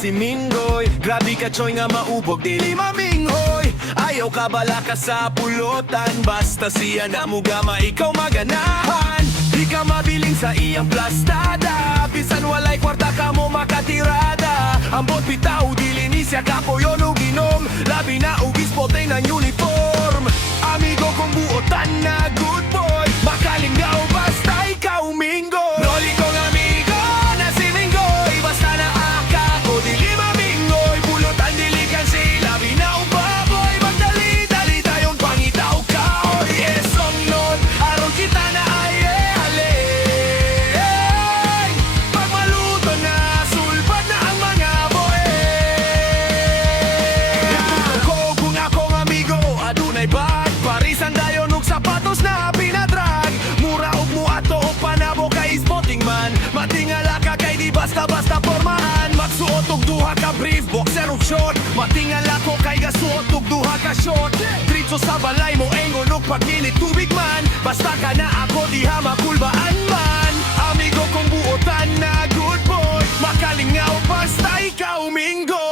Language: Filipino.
si Mingoy. Grabe ka choy nga maubog, dili maminghoy. Ayaw ka bala ka sa pulutan, basta siya na mugama ikaw maganahan. Di ka mabiling sa iyang plastada, bisan walay kwarta ka mo makatirada. Ambot bitaw, dili ni siya kapoyon o ginom, labi na ugis potay ng uniform. Amigo kong buotan na good boy, makalingaw basta ikaw Mingoy. Rolling kong amigo na si Mingoy, basta na aka o dili mamingoy. Pulutan dili kan si labi na ubaboy, magdali-dali tayong pangitaw ka. O yes or not, aron kita na ay halay. Pagmaluto na, sulpat na ang mga boy. Ko kung akong amigo, adunay bag parisan dayon og sapatos na pinadrag. Mura og muato o panabo kay spotting man. Matingala ka kay di basta-basta pormahan. Magsuot og duha ka brief, boxer og short. Matingala ko kay gasuot og duha ka short. Dritso sa balay mo engon og pagkilit tubig man. Basta ka na ako diha makulbaan man. Amigo kong buotan na good boy, makalingaw basta ikaw Mingoy.